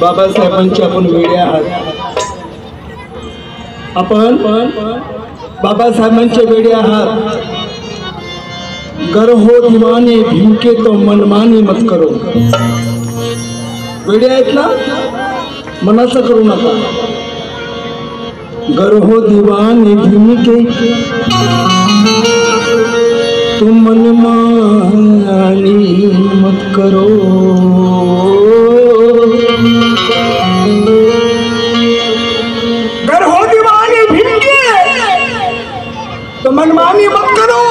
बाबासाहेबांचे आपण वेडे आहात, आपण बाबासाहेबांचे वेडे आहात। गर हो दीवाने भीम के तो मनमानी मत करो। वेडे आहेत ना, मनाचं करू नका। गर हो दीवाने भीम के तो मनमानी मत करो। गर हो दीवाने भीम के तो मनमानी मत करो।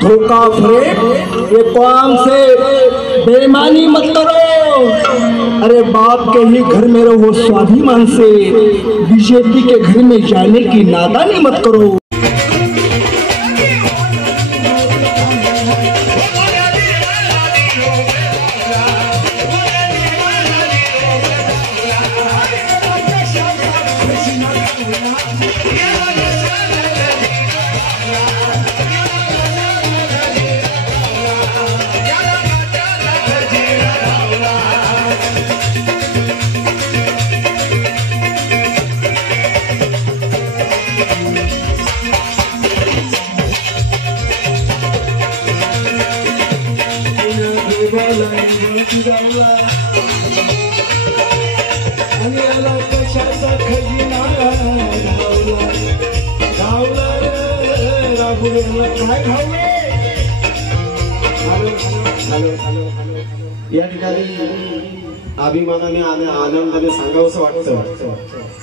धोखा फरेब ये काम से बेईमानी मत करो। अरे बाप के ही घर में रहो स्वाभिमान से, बीजेपी के घर में जाने की नादानी मत करो। या ठिकाणी अभिमानाने आणि आनंदाने सांगावंसं वाटतं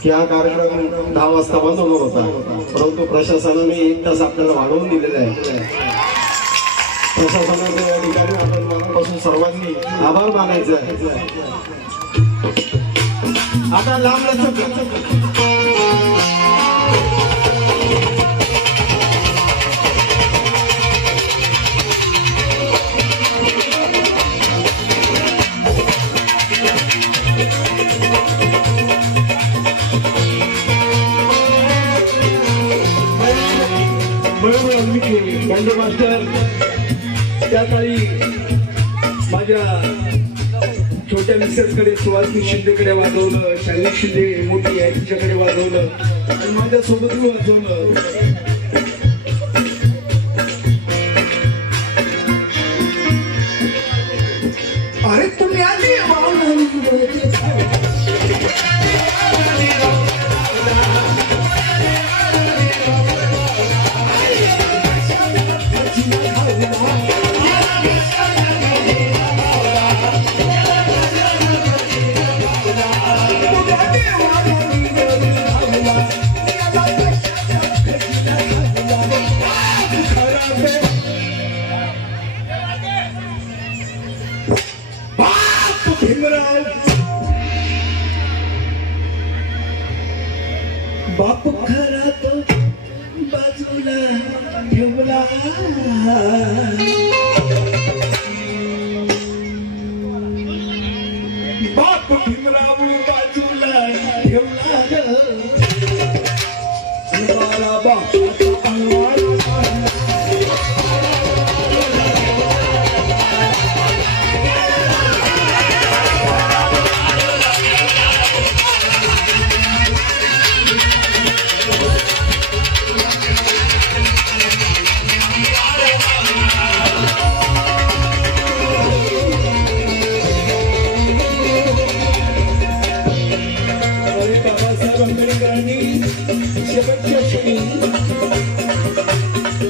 की हा कार्यक्रम 10 वाजता बंद होणार होता, परंतु प्रशासनाने 1 तास आपल्याला वाढवून दिलेला आहे। प्रशासनाचे या ठिकाणी आपण मनापासून सर्वांनी आभार मानायचे आहे। आता लांब बंडू मास्टर त्या काळी माझ्या छोट्या मिसेसकडे सुहासिनी शिंदेकडे वाजवलं, शालिनी शिंदे मोठी आहे तिच्याकडे वाजवलं आणि माझ्यासोबत वाजवलं। अरे तुम्ही आली बाप खरा तो बाजूला ठेवला, बाप भीमराव बाजूला ठेवला मला बाप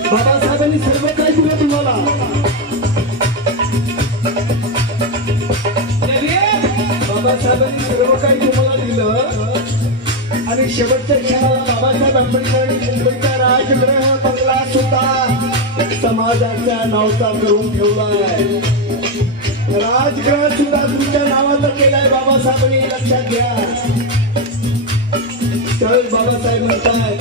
बाबासाहेबांनी सर्व काय दिलं तुम्हाला, बाबासाहेबांनी सर्व काही तुम्हाला दिलं आणि शेवटच्या क्षणाला बाबासाहेब आंबेडकरांनी मुंबईचा राजगृह बंगला सुद्धा समाजाच्या नावाचा करून ठेवलाय। राजगृह सुद्धा तुमच्या नावाचा केलाय बाबासाहेबांनी, लक्षात घ्या। तर बाबासाहेब म्हणताय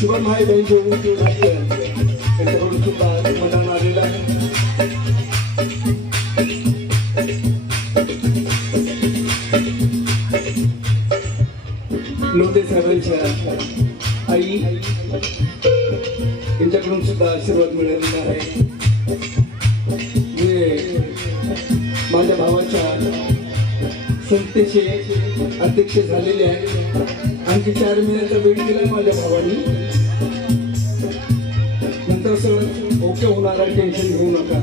शुभम भाई त्यांच्याकडून सुद्धा मतदान आलेलं आहे। लोटे साहेबांच्या आई यांच्याकडून सुद्धा आशीर्वाद मिळालेला आहे. जे माझ्या भावाच्या संस्थेचे अध्यक्ष झालेले आहे. आणखी 4 महिन्याचा वेळ दिला माझ्या भावानी. नंतर सगळं ओके होणार आहे, टेन्शन घेऊ नका.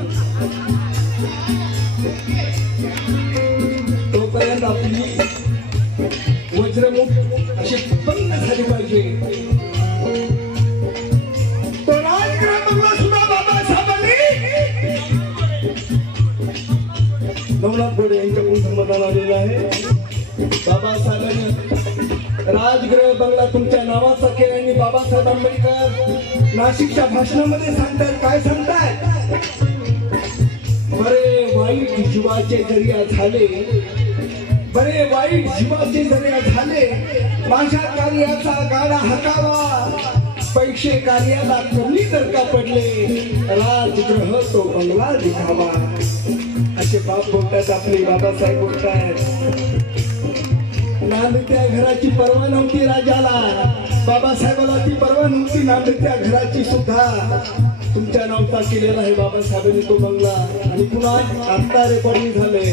तोपर्यंत आपली वज्रमुख अशी बंद झाली पाहिजे. तो राजगृह बंगला सुद्धा बाबासाहेबांनी नवनाथ गोडे यांच्याकडून समाधान आलेलं आहे. बाबासाहेबांनी राजगृह बंगला तुमच्या नावाचा केला आणि बाबासाहेब आंबेडकर नाशिकच्या भाषणामध्ये सांगतात. काय सांगताय? बरे वाईट जीवाचे जरिया झाले, बरे वाईट जीवाचे जरिया झाले, माझ्या कार्याचा गाडा हकावा, पैसे कार्याला कमी जर का पडले, राजगृह तो बंगला दिखावा. असे बाप बोलतात, आपले बाबासाहेब बोलतात. नांदत्या घराची पर्वा नव्हती राजाला, बाबासाहेबाला ती पर्वा नव्हती नांदत्या घराची सुद्धा. तुमच्या नावचा केलेला आहे बाबासाहेबांनी तो बंगला. आणि पुन्हा आता रेकॉर्डिंग झाले.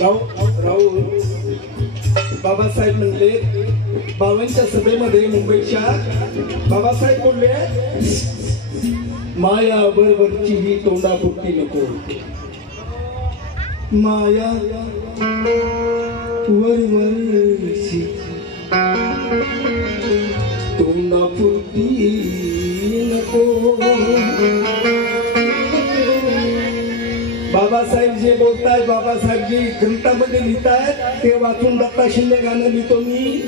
राहुल बाबासाहेब म्हणले 52च्या सभेमध्ये मुंबईच्या, बाबासाहेब बोलले माया बरोबरची ही तोंडापुरती नको, माया वरवरची तोंडापुरती नको. बाबासाहेब जे बोलतायत, बाबासाहेब जी ग्रंथामध्ये लिहितायत ते वाचून दत्ता शिंदे गाणं लिहितो मी.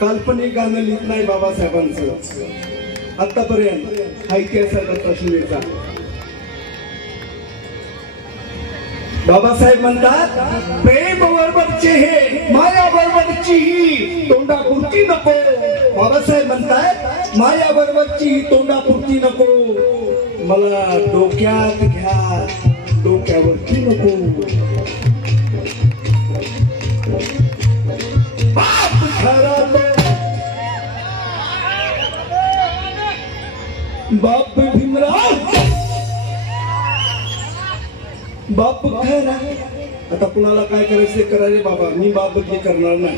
काल्पनिक गाणं लिहित नाही बाबासाहेबांचं आतापर्यंत. हा इतिहास आहे दत्ता शिंदेचा. बाबासाहेब म्हणतात प्रेम बरोबरचे हे माया बरोबरची ही तोंडापुरती नको. बाबासाहेब म्हणतात माया बरोबरची ही तोंडापुरती नको, मला डोक्यात घ्या डोक्यावरती नको. बाप खरा बाप भीमराव, बाप खरा. आता कुणाला काय करायचं ते करा रे बाबा, मी बाप बदली करणार नाही.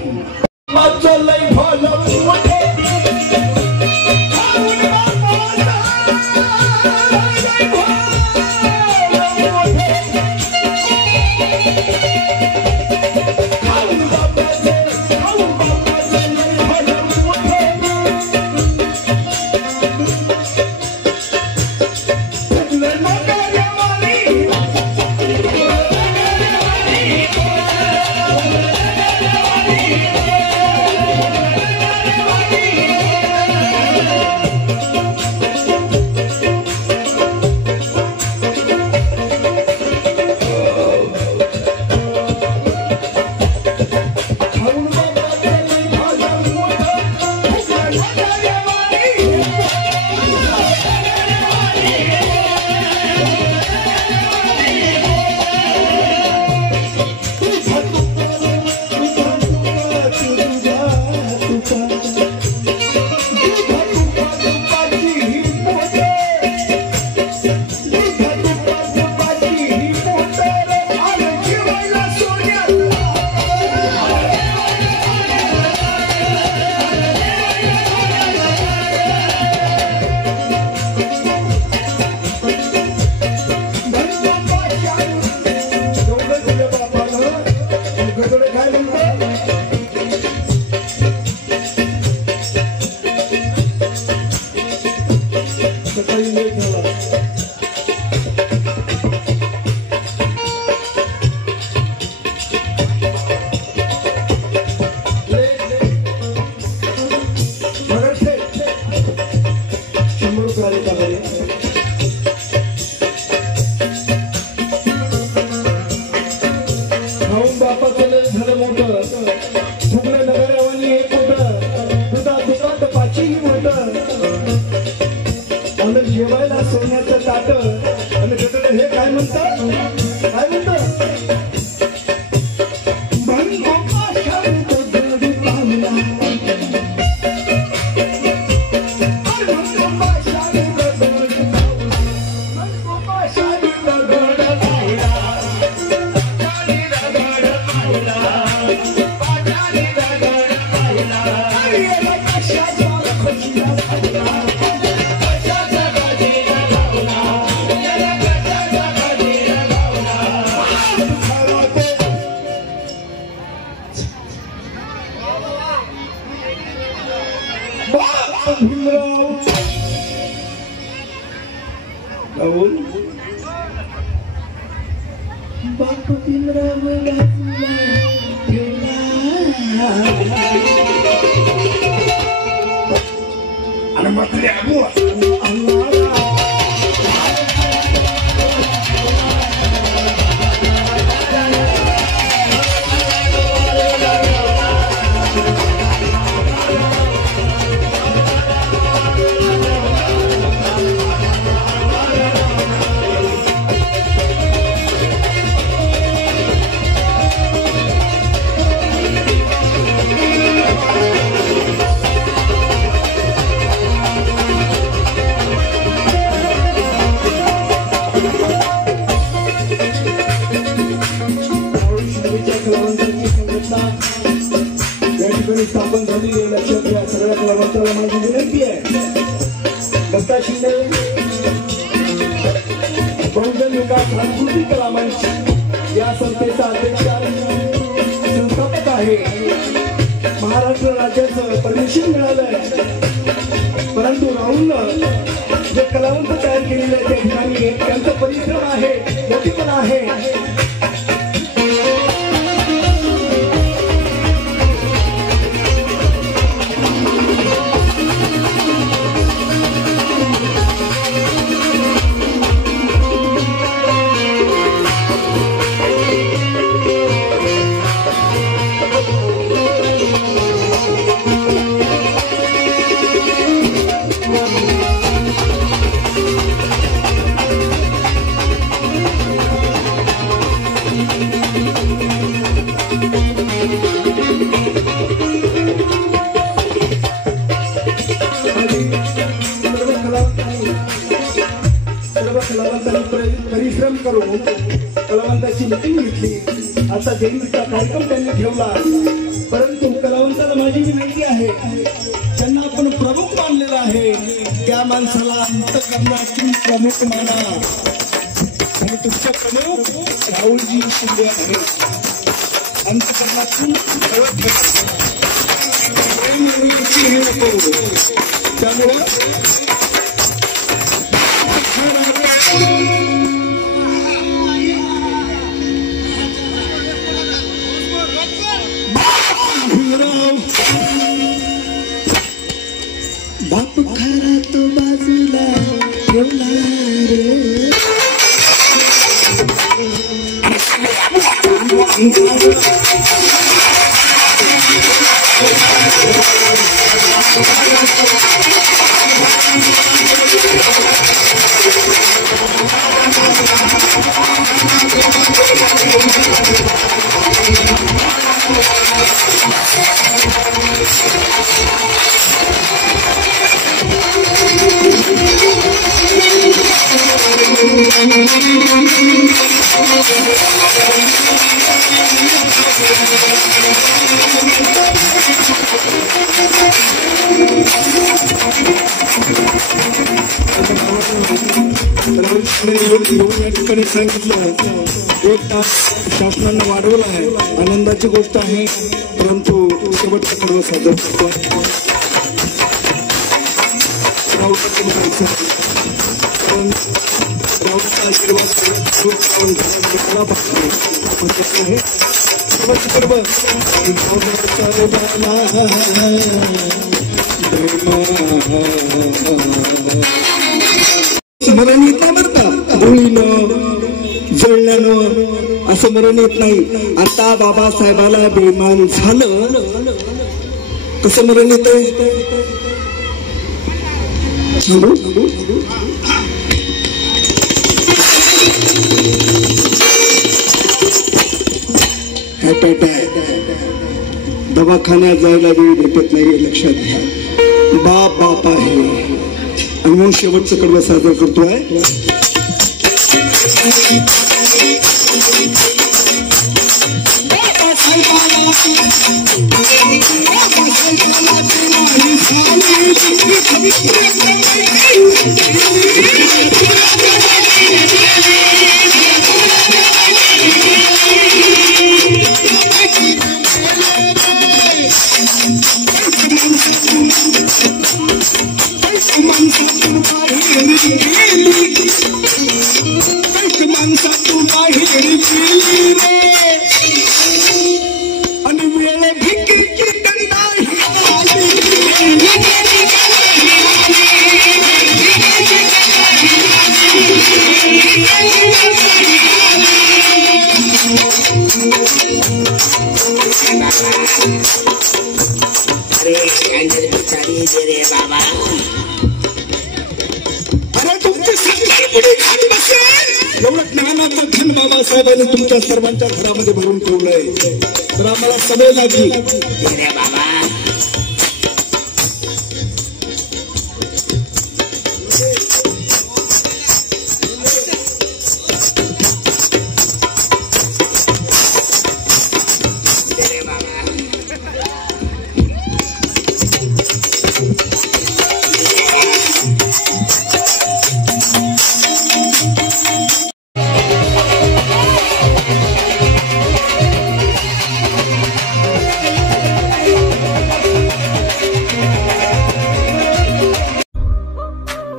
बाप पिंजराव बाजूला ठेवला आणि म्हटले अबू स्थापन झालेली लक्षात घ्या. सगळ्या कलावंताला माझी विनंती आहे. दत्ता शिंदे बहुजन विकास सांस्कृतिक कला मंच या संस्थेचा अध्यक्ष संस्थापक आहे. महाराष्ट्र राज्याचं परमिशन मिळालंय, परंतु राहुलनं जे कलावंत तयार केलेले त्या ठिकाणी त्यांचा परिश्रम आहे, मोठीपण आहे. परिश्रम करून कलावंताची मीटिंग घेतली. आता जयंतीचा कार्यक्रम त्यांनी ठेवला. परंतु कलावंताला माझी विनंती आहे, त्यांना आपण प्रमुख मानलेला आहे, त्या माणसाला अंतःकरणातून प्रमुख माना. आणि तुमच्या प्रमुख राहुलजी शिंदे आहे. अंतःकरणातून त्यामुळं बाप खरा तो बाजूला ठेवला रे. सांगितलं एक तास शासनानं वाढवला आहे, आनंदाची गोष्ट आहे. परंतु शेवटचा कडवा सादर करतो. राऊतचा आशीर्वाद आहे. शेवटचं कडवं स्मरण येत नाही बरं का, धुळीनं जळल्यानं असं मरण येत नाही. आता बाबासाहेबाला बेमान झालं, कसं मरण येतंय? दवाखान्यात जायला वेळ भेटत नाही, लक्षात घ्या. बाप बाप आहे. आणि मग शेवटचं कडवं सादर करतोय. माणसा तू बाहेर अरे तुमची सरकार पुढे खात बसेल एवढं ज्ञानाचं धन बाबासाहेबांनी तुमच्या सर्वांच्या घरामध्ये भरून ठेवलंय. तर आम्हाला सवय लागली.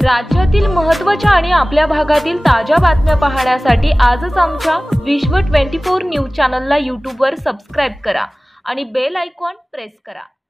राज्यातील महत्त्वाच्या आणि आपल्या भागातील ताज्या बातम्या पाहण्यासाठी आजच आमच्या विश्व 24 न्यूज चॅनलला यूट्यूबवर सबस्क्राईब करा आणि बेल आयकॉन प्रेस करा.